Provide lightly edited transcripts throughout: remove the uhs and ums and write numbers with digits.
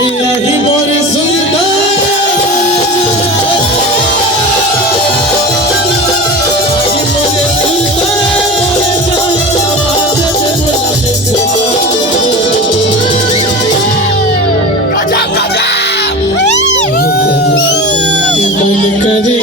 यही मोर सुल्तान यही मोर सुल्तान गजब गजब मन करे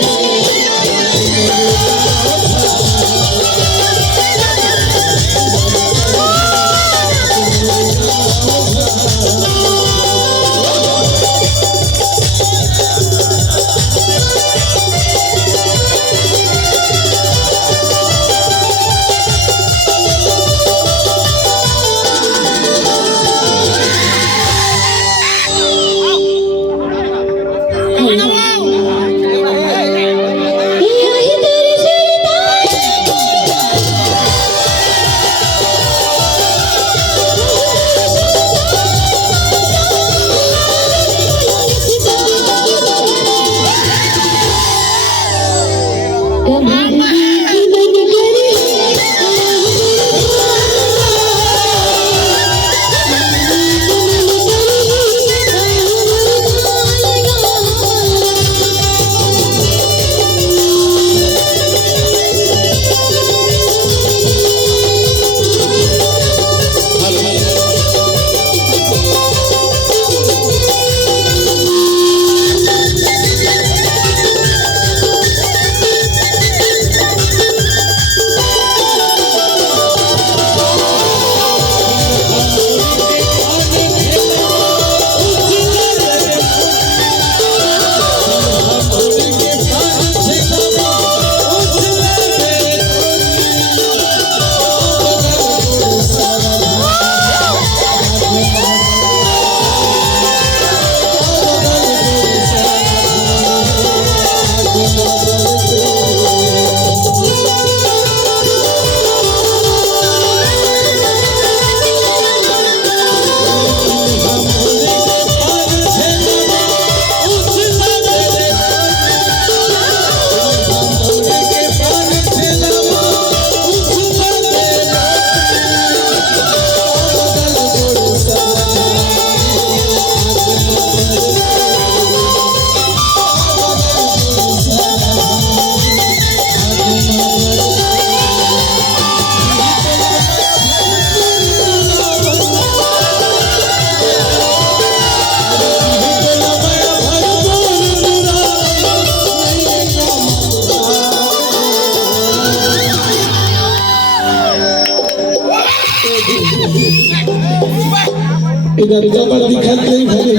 इधर जबर दिखत नहीं भले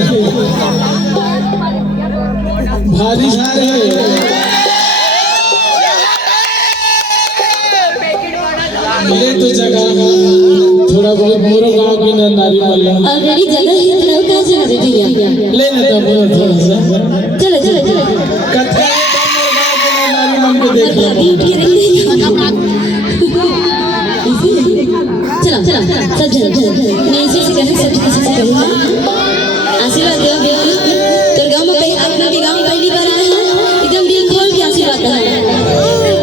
भारी है ले तो जगह थोड़ा बहुत मोरो गांव की नारी मल्ला अगर ये जगह ही लोग का जगह दे दिया ले ना तो मोरो थोड़ा सा चलो चलो चलो कथा गांव की नारी मन को देख चलो चलो सब चलो मैं इसी से कहना सब किसी से कहूँगा आशीर्वाद दो तेरे गांव में आप लोग के गांव में पहली बार आए हैं एकदम दिल खोल के आशीर्वाद दो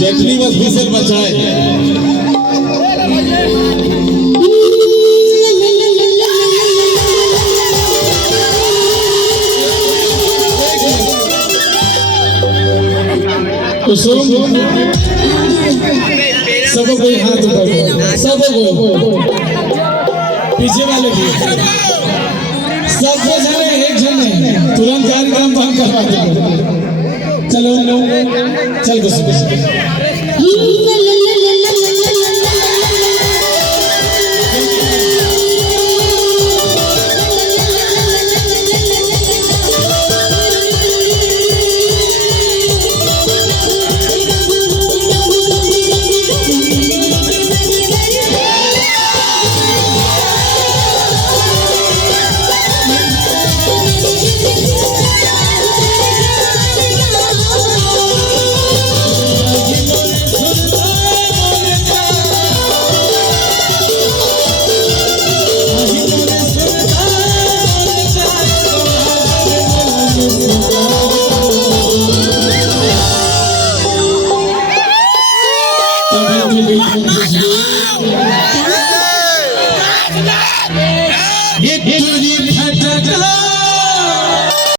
चटनी बस विसल बचाए कुसुम सब कोई हाथ ऊपर सब कोई पीछे वाले भी सबको सारे एक जन है तुरंत कार्यक्रम बंद करवा दो चलो चल कुसुम